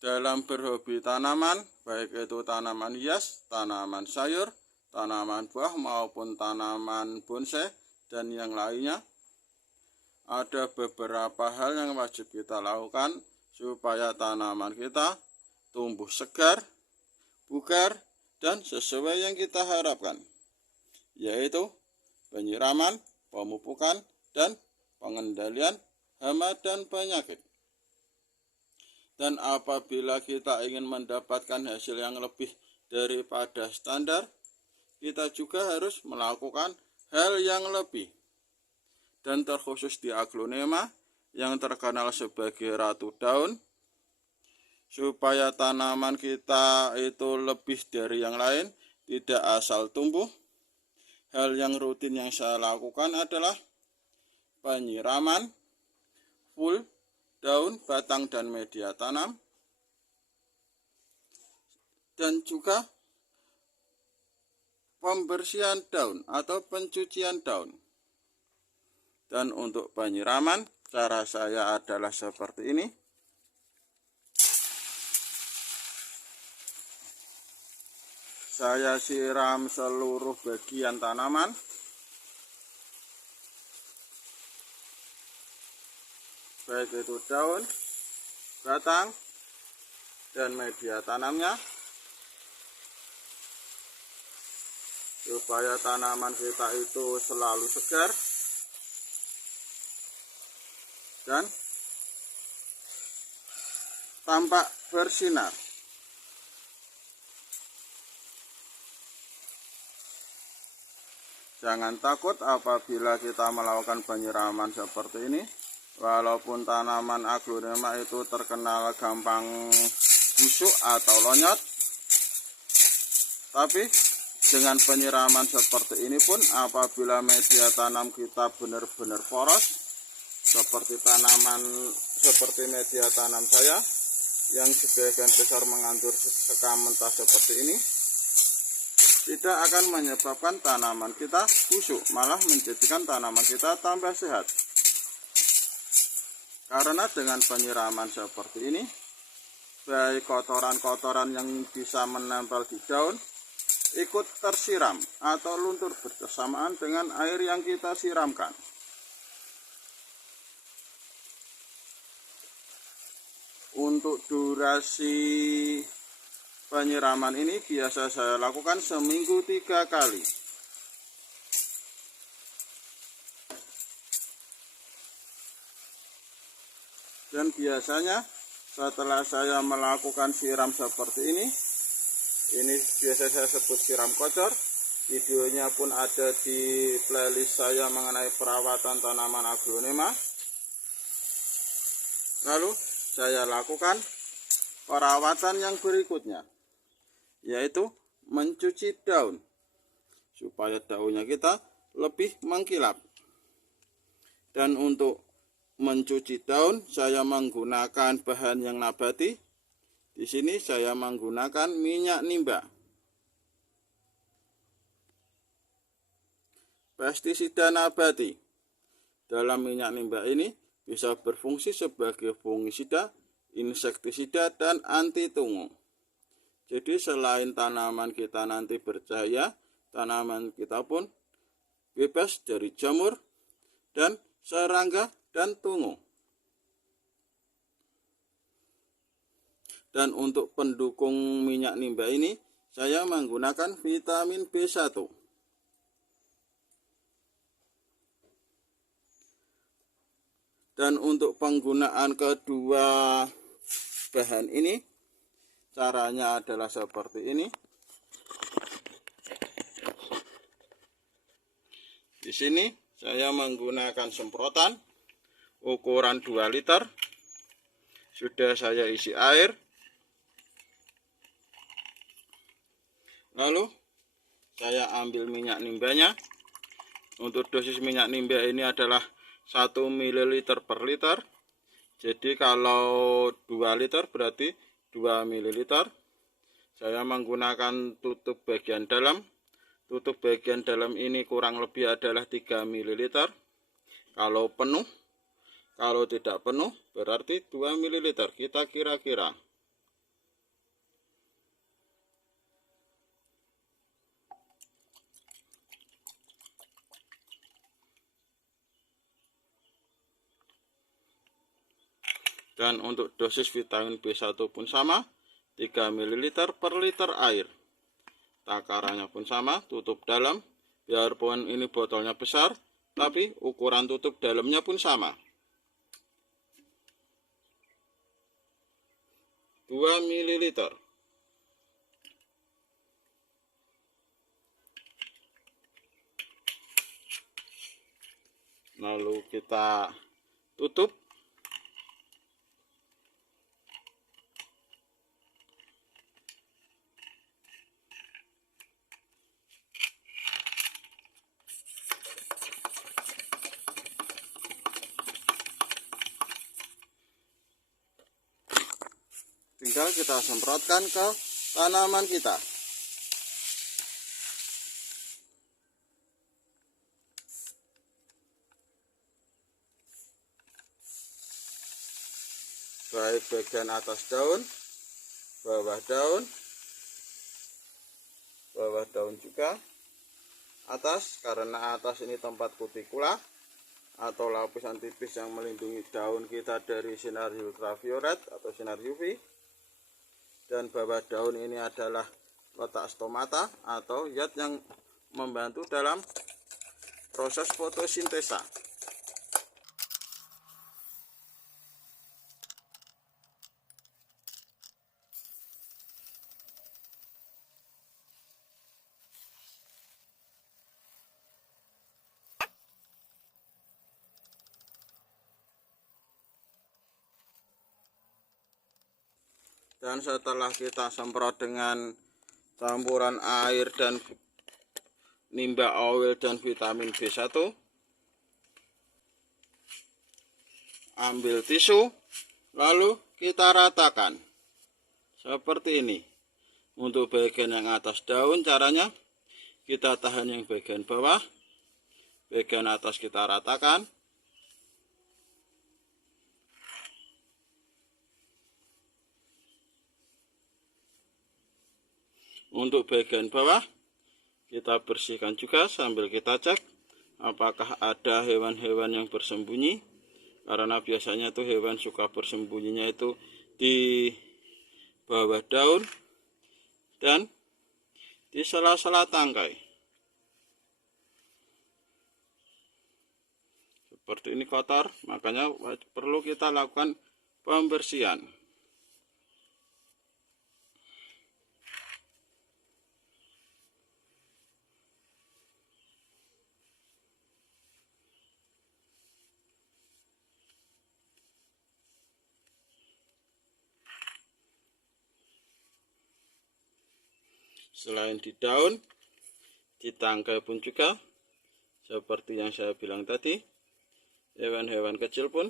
dalam berhobi tanaman, baik itu tanaman hias, tanaman sayur, tanaman buah maupun tanaman bonsai dan yang lainnya, ada beberapa hal yang wajib kita lakukan supaya tanaman kita tumbuh segar, bugar, dan sesuai yang kita harapkan, yaitu penyiraman, pemupukan, dan pengendalian hama dan penyakit. Dan apabila kita ingin mendapatkan hasil yang lebih daripada standar, kita juga harus melakukan hal yang lebih. Dan terkhusus di aglonema yang terkenal sebagai ratu daun, supaya tanaman kita itu lebih dari yang lain, tidak asal tumbuh. Hal yang rutin yang saya lakukan adalah penyiraman full daun, batang, dan media tanam, dan juga pembersihan daun atau pencucian daun. Dan untuk penyiraman, cara saya adalah seperti ini. Saya siram seluruh bagian tanaman, baik itu daun, batang, dan media tanamnya, supaya tanaman kita itu selalu segar dan tampak bersinar. Jangan takut apabila kita melakukan penyiraman seperti ini. Walaupun tanaman aglonema itu terkenal gampang busuk atau lonyot, tapi dengan penyiraman seperti ini pun, apabila media tanam kita benar-benar poros, seperti media tanam saya yang sebagian besar mengandung sekam mentah seperti ini, tidak akan menyebabkan tanaman kita busuk, malah menjadikan tanaman kita tambah sehat. Karena dengan penyiraman seperti ini, baik kotoran-kotoran yang bisa menempel di daun ikut tersiram atau luntur bersamaan dengan air yang kita siramkan. Untuk durasi penyiraman ini biasa saya lakukan seminggu 3 kali. Dan biasanya setelah saya melakukan siram seperti ini biasa saya sebut siram kocor. Videonya pun ada di playlist saya mengenai perawatan tanaman aglonema. Lalu saya lakukan perawatan yang berikutnya, yaitu mencuci daun, supaya daunnya kita lebih mengkilap. Dan untuk mencuci daun, saya menggunakan bahan yang nabati. Di sini saya menggunakan minyak nimba. Pestisida nabati. Dalam minyak nimba ini bisa berfungsi sebagai fungisida, insektisida, dan anti tungu. Jadi selain tanaman kita nanti bercahaya, tanaman kita pun bebas dari jamur dan serangga dan tungu. Dan untuk pendukung minyak nimba ini, saya menggunakan vitamin B1. Dan untuk penggunaan kedua bahan ini, caranya adalah seperti ini. Di sini saya menggunakan semprotan ukuran 2 liter. Sudah saya isi air. Lalu saya ambil minyak nimbanya. Untuk dosis minyak nimba ini adalah 1 ml per liter. Jadi kalau 2 liter berarti 2 ml. Saya menggunakan tutup bagian dalam. Tutup bagian dalam ini kurang lebih adalah 3 ml. Kalau penuh, kalau tidak penuh berarti 2 ml. Kita kira-kira. Dan untuk dosis vitamin B1 pun sama, 3 ml per liter air. Takarannya pun sama, tutup dalam. Biarpun ini botolnya besar, tapi ukuran tutup dalamnya pun sama. 2 ml. Lalu kita tutup. Tinggal kita semprotkan ke tanaman kita. Baik bagian atas daun, bawah daun juga, atas, karena atas ini tempat kutikula atau lapisan tipis yang melindungi daun kita dari sinar ultraviolet atau sinar UV. Dan bawah daun ini adalah letak stomata atau zat yang membantu dalam proses fotosintesa. Dan setelah kita semprot dengan campuran air dan nimba oil dan vitamin B1, ambil tisu, lalu kita ratakan seperti ini. Untuk bagian yang atas daun, caranya kita tahan yang bagian bawah, bagian atas kita ratakan. Untuk bagian bawah kita bersihkan juga sambil kita cek apakah ada hewan-hewan yang bersembunyi, karena biasanya tuh hewan suka bersembunyinya itu di bawah daun dan di sela-sela tangkai. Seperti ini kotor, makanya perlu kita lakukan pembersihan. Selain di daun, di tangkai pun juga seperti yang saya bilang tadi, hewan-hewan kecil pun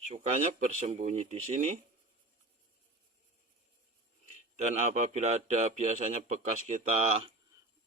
sukanya bersembunyi di sini. Dan apabila ada biasanya bekas kita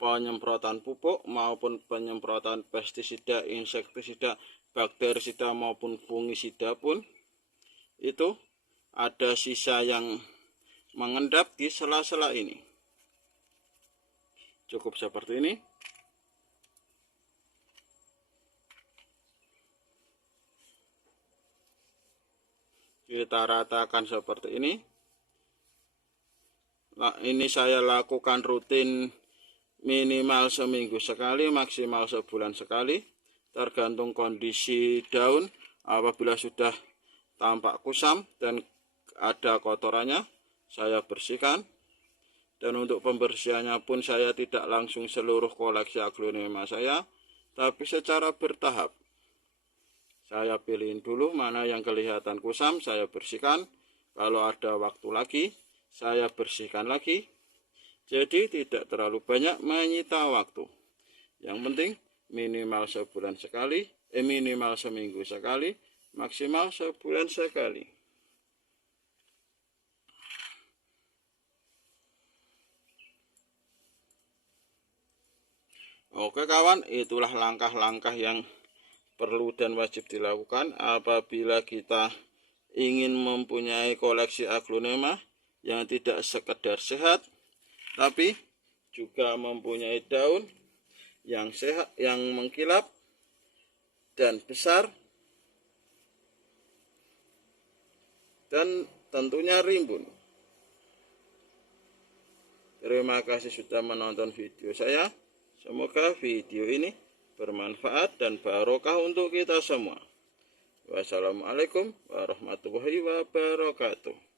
penyemprotan pupuk maupun penyemprotan pestisida, insektisida, bakterisida maupun fungisida pun, itu ada sisa yang mengendap di sela-sela ini. Cukup seperti ini. Kita ratakan seperti ini. Nah, ini saya lakukan rutin minimal seminggu sekali, maksimal sebulan sekali, tergantung kondisi daun. Apabila sudah tampak kusam dan ada kotorannya, saya bersihkan. Dan untuk pembersihannya pun saya tidak langsung seluruh koleksi aglonema saya, tapi secara bertahap. Saya pilihin dulu mana yang kelihatan kusam, saya bersihkan. Kalau ada waktu lagi, saya bersihkan lagi. Jadi tidak terlalu banyak menyita waktu. Yang penting minimal sebulan sekali, minimal seminggu sekali, maksimal sebulan sekali. Oke kawan, itulah langkah-langkah yang perlu dan wajib dilakukan apabila kita ingin mempunyai koleksi aglonema yang tidak sekedar sehat, tapi juga mempunyai daun yang sehat, yang mengkilap dan besar, dan tentunya rimbun. Terima kasih sudah menonton video saya. Semoga video ini bermanfaat dan barokah untuk kita semua. Wassalamualaikum warahmatullahi wabarakatuh.